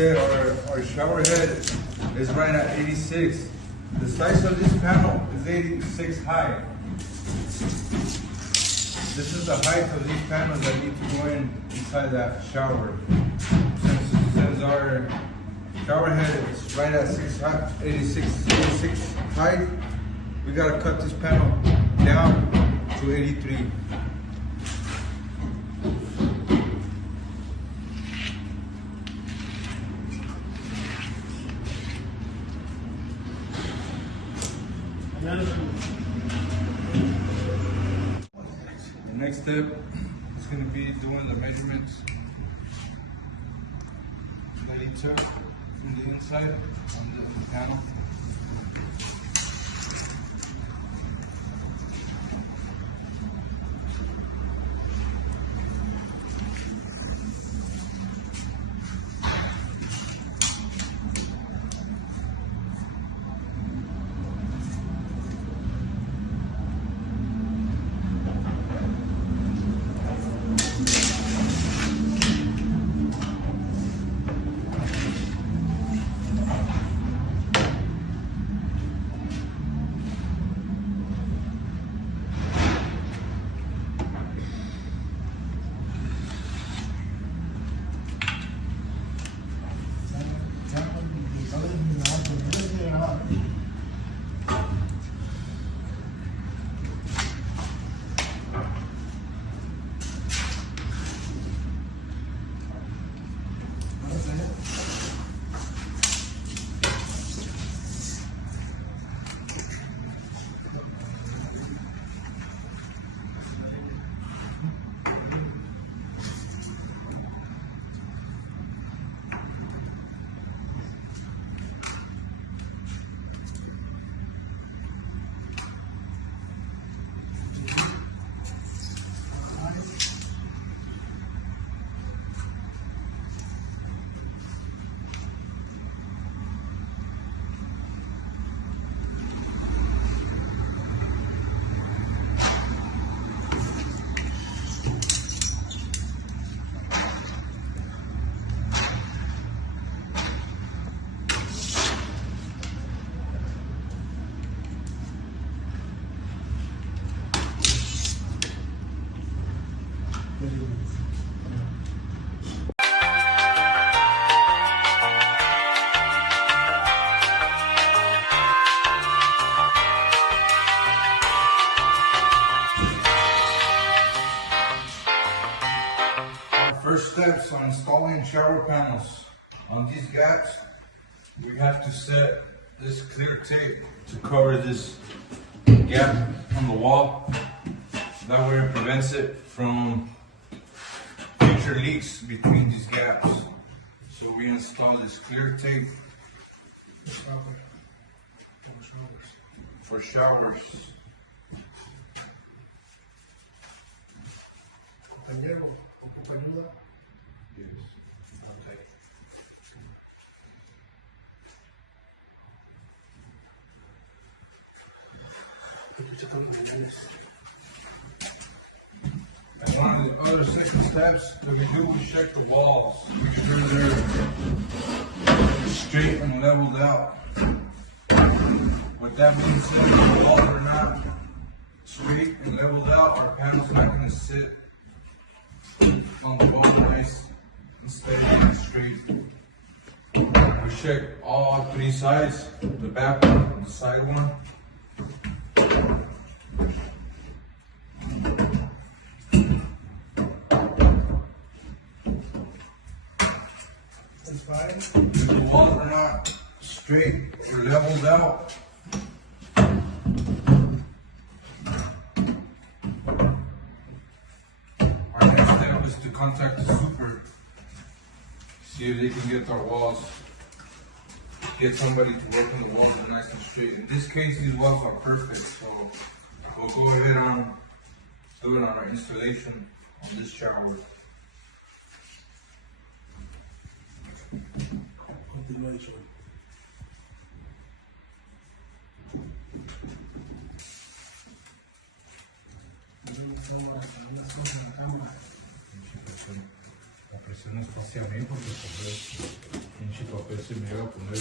said, our shower head is right at 86. The size of this panel is 86 high. This is the height of these panels that need to go inside that shower. Since our shower head is right at 86 height, we gotta cut this panel down to 83. The next step is going to be doing the measurements that he took from the inside on the panel. First steps on installing shower panels. On these gaps, we have to set this clear tape to cover this gap on the wall. That way it prevents it from future leaks between these gaps. So we install this clear tape for showers. Yes. Okay. And one of the other second steps that we do is check the walls. Make sure they're straight and leveled out. What that means is if the walls are not straight and leveled out, our panel's not going to sit on the wall nice and steady and straight. We check all three sides, the back one, the side one. If the walls are not straight or leveled out, our next step is to contact the super, see if they can get our walls, get somebody to work on the walls are nice and straight. In this case, these walls are perfect, so we'll go ahead and do it on our installation on this shower. Continuation. presiona espaciamento porque poder enche papel se me va a poner.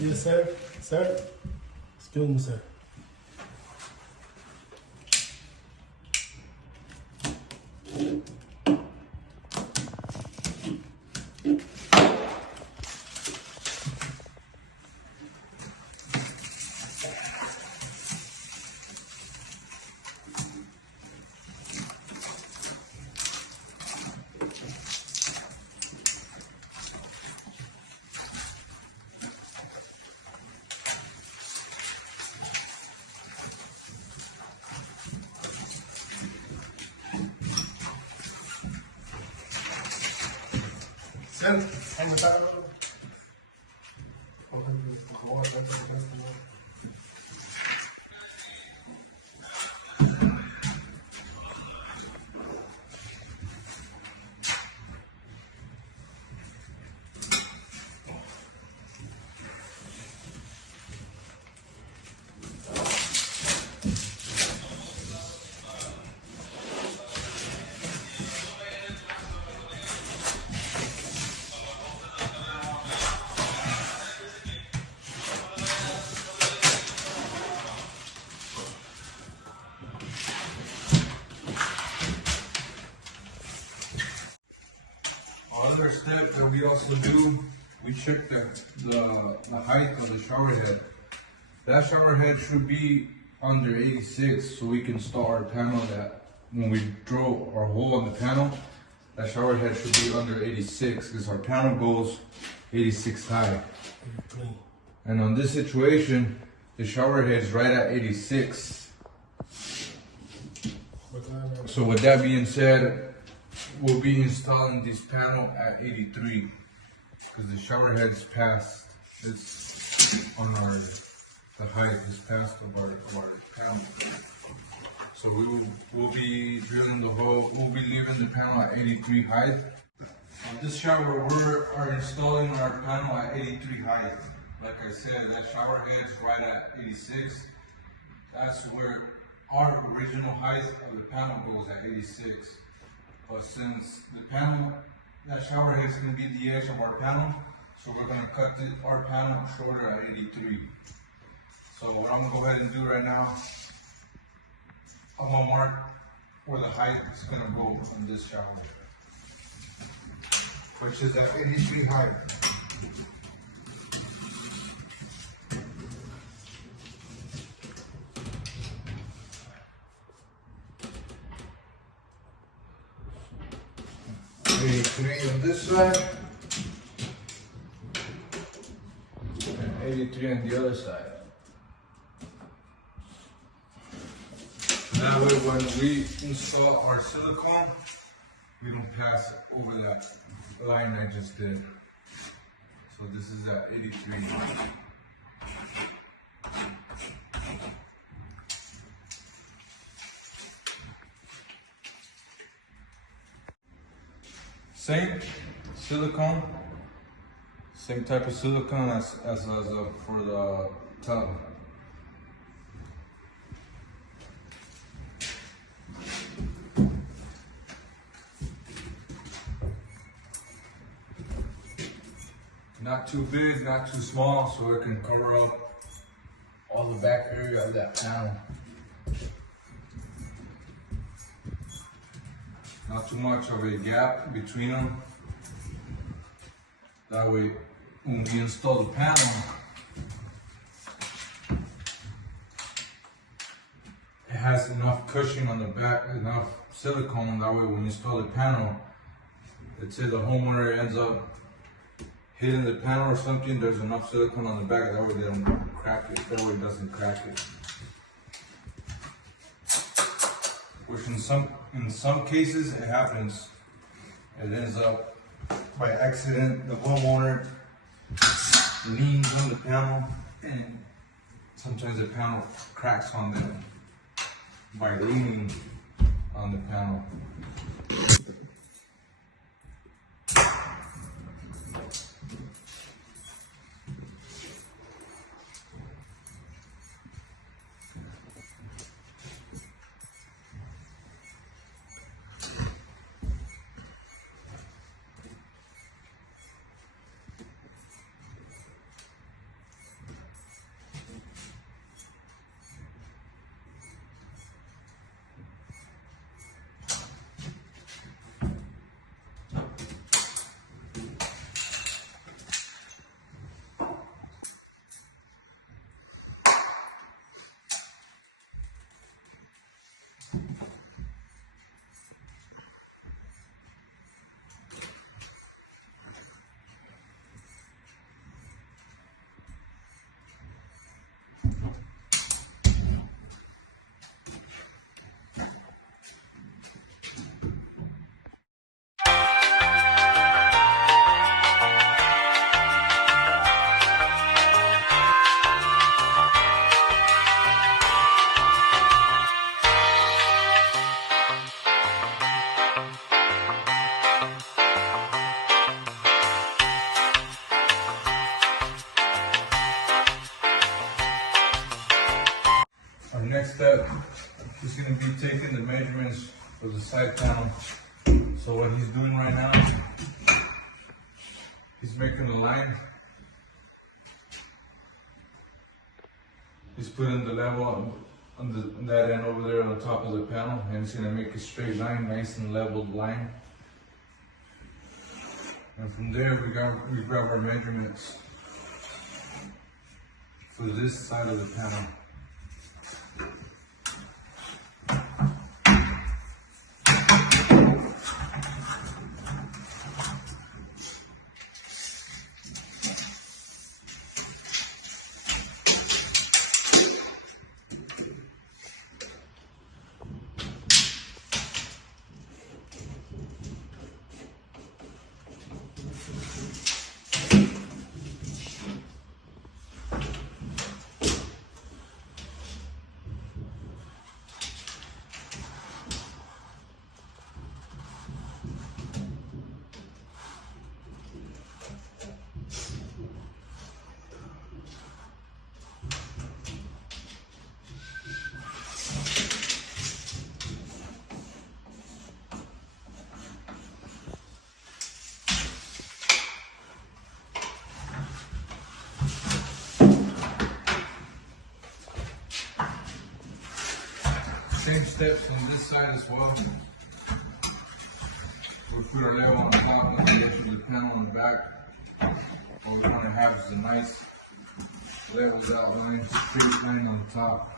Yes, sir. Sir. Excuse me, sir. Sir, ahí me está grabando. Another step that we also do, we check the height of the shower head. That shower head should be under 86 so we can install our panel that when we drill our hole in the panel, that shower head should be under 86 because our panel goes 86 high. And on this situation, the shower head is right at 86. So with that being said, we'll be installing this panel at 83 because the shower head is past. It's on the height is past of our panel. So we'll be drilling the hole. We'll be leaving the panel at 83 height. On this shower, we are installing our panel at 83 height. Like I said, that shower head is right at 86. That's where our original height of the panel goes at 86. But since the panel, that shower head is going to be the edge of our panel, so we're going to cut our panel shorter at 83. So what I'm going to go ahead and do right now, I'm going to mark where the height is going to go on this shower head, which is at 83 height. On this side and 83 on the other side. That way when we install our silicone, we don't pass over that line I just did. So this is at 83. Same silicone, same type of silicone as for the tub. Not too big, not too small, so it can cover up all the back area of that panel. Not too much of a gap between them. That way, when we install the panel, it has enough cushion on the back, enough silicone. That way, when you install the panel, let's say the homeowner ends up hitting the panel or something, there's enough silicone on the back, that way they don't crack it, that way it doesn't crack it. Which in some cases it happens. It ends up by accident, the homeowner leans on the panel and sometimes the panel cracks on them by leaning on the panel. Our next step is going to be taking the measurements for the side panel. So what he's doing right now, he's making a line. He's putting the level on that end over there on top of the panel, and he's going to make a straight line, nice and leveled line. And from there we grab our measurements for this side of the panel. Same steps on this side as well. We put our level on top and the edge of the panel on the back. What we want to have is a nice leveled out line, straight line on top.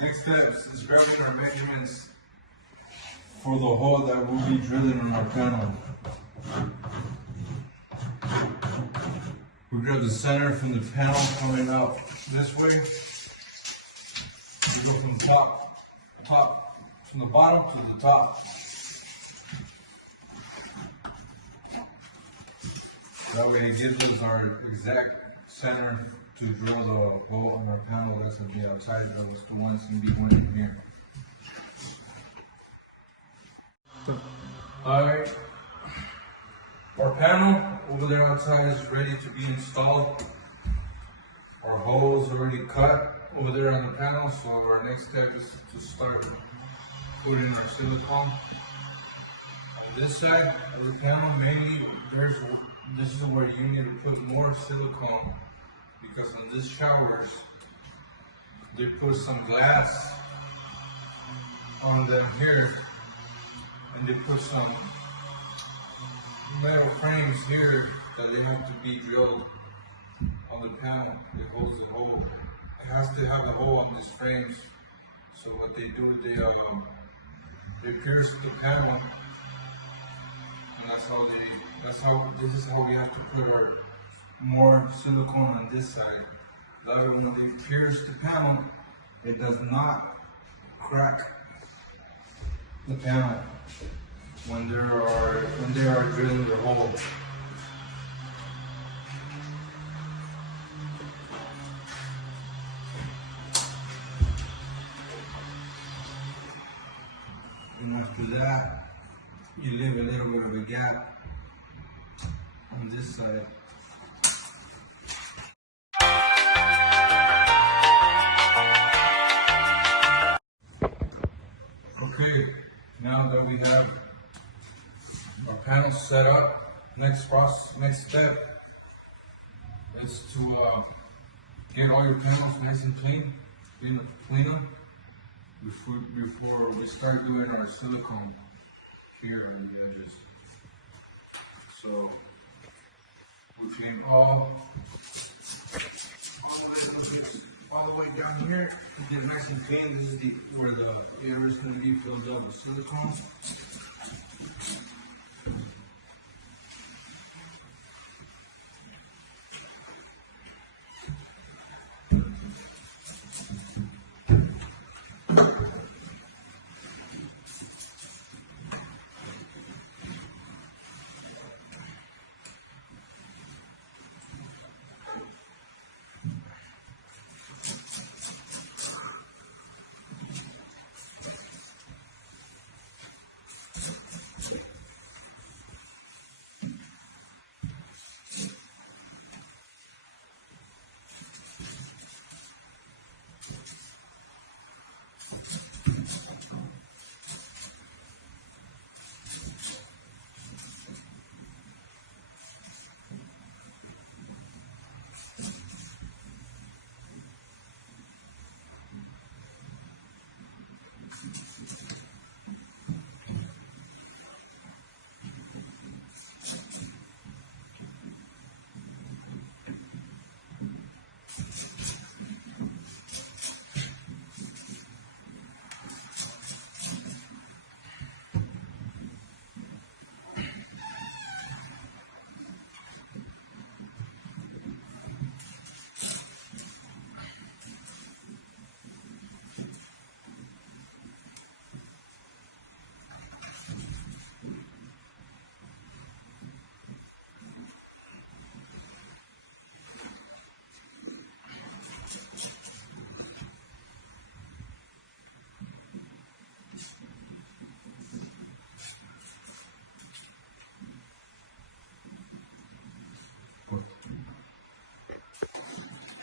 Next steps is grabbing our measurements for the hole that we'll be drilling on our panel. We grab the center from the panel coming out this way. We go from from the bottom to the top. That way it gives us our exact center to drill the hole on our panel that's gonna be outside. That was the one that's gonna be going in here. Alright. Our panel over there outside is ready to be installed. Our hole is already cut over there on the panel, so our next step is to start putting our silicone. On this side of the panel, mainly this is where you need to put more silicone, because on these showers they put some glass on them here, and they put some metal frames here that they have to be drilled on the panel. It holds the hole. It has to have a hole on these frames. So what they do, they pierce the panel, and this is how we have to put our more silicone on this side. That way when they pierce the panel, it does not crack the panel when they are drilling the hole. And after that, you leave a little bit of a gap on this side. Okay, now that we have our panels set up, next step is to get all your panels nice and clean them before we start doing our silicone here on the edges. So we clean all the way down here and get it nice and clean. This is where the air is going to be filled up with silicone.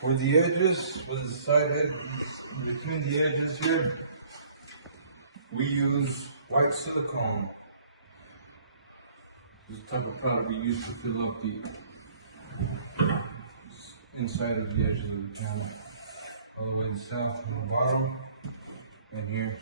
For the edges, for the side edge, between the edges here, we use white silicone. This type of product we use to fill up the inside of the edges of the panel. All the way south from the bottom and here.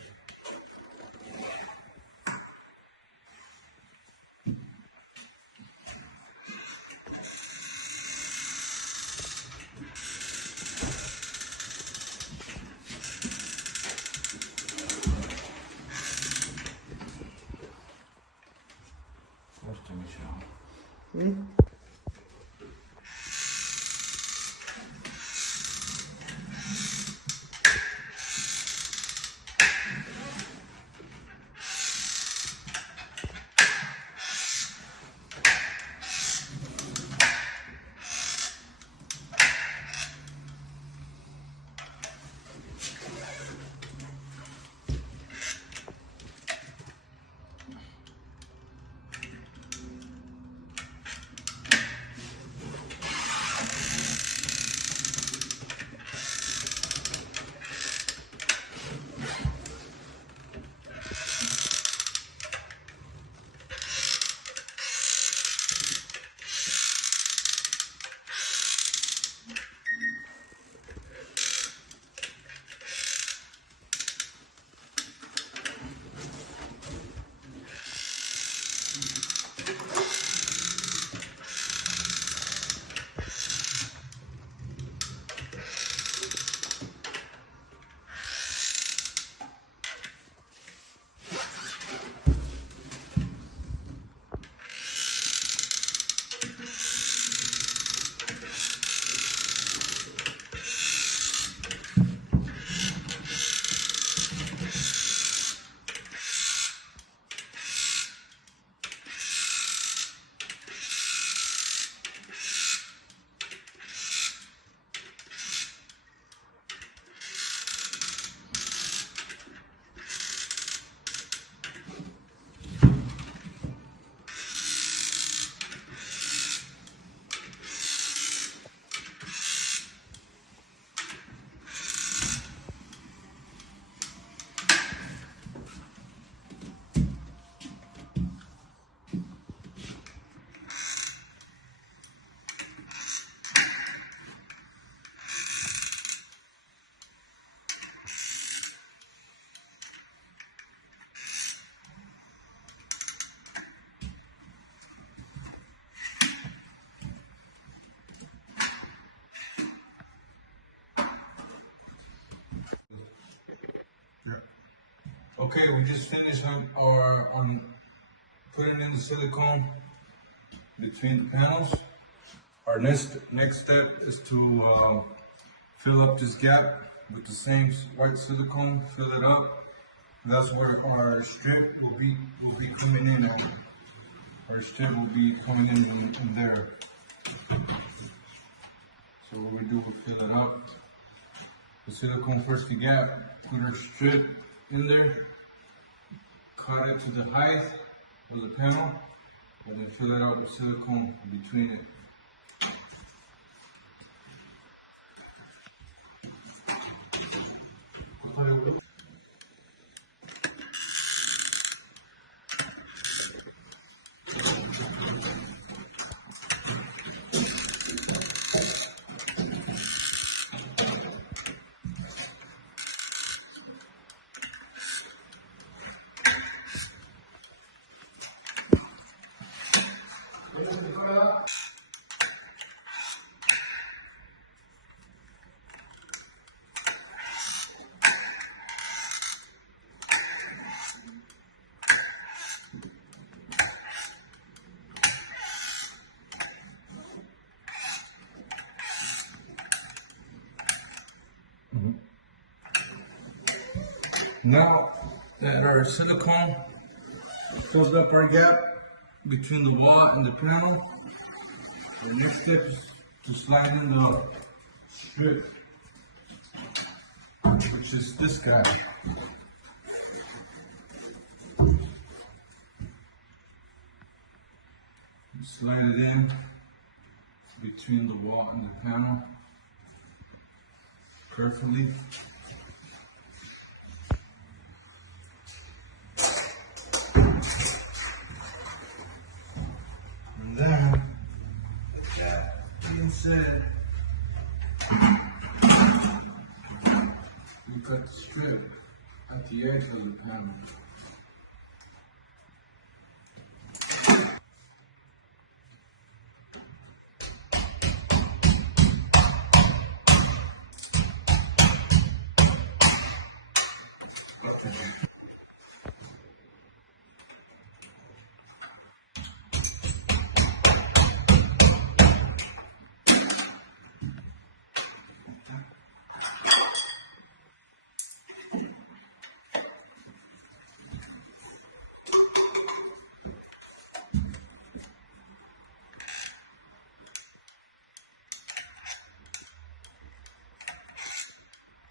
Okay, we just finished on putting in the silicone between the panels. Our next step is to fill up this gap with the same white silicone. Fill it up. That's where our strip will be coming in at. Our strip will be coming in there. So what we do, we fill it up. The silicone first the gap. Put our strip in there. Cut it to the height of the panel, and then fill it out with silicone between it. Now that our silicone fills up our gap between the wall and the panel, the next step is to slide in the strip, which is this guy. Slide it in between the wall and the panel carefully. And then, with that being said, we cut the strip at the edge of the panel.